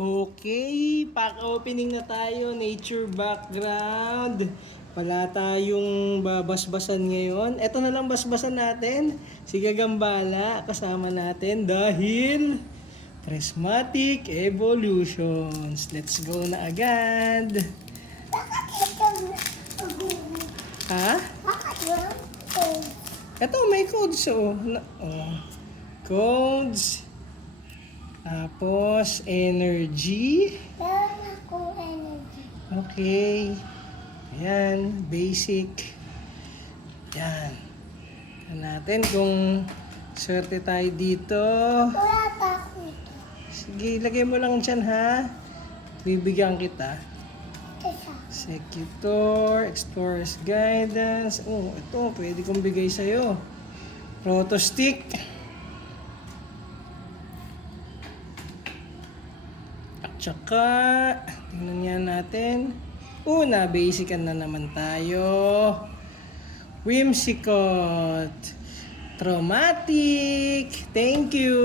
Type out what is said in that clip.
Okay, pack opening na tayo, nature background. Wala tayong babasbasan ngayon. Ito na lang basbasan natin. Si Gagambala kasama natin dahil Prismatic Evolutions. Let's go na agad. Ha? Ito may codes codes. Tapos, energy. Meron ako energy. Okay. Ayan, basic. Ayan. Tignan natin kung swerte tayo dito. Wala pa ako ito. Sige, lagay mo lang dyan ha. Bibigyan kita. Isa. Secutor, Explorer's Guidance. Oh, ito, pwede kong bigay sa'yo. Proto stick. Tsaka, tingnan nga natin. Una, basican na naman tayo. Whimsicott. Traumatic. Thank you.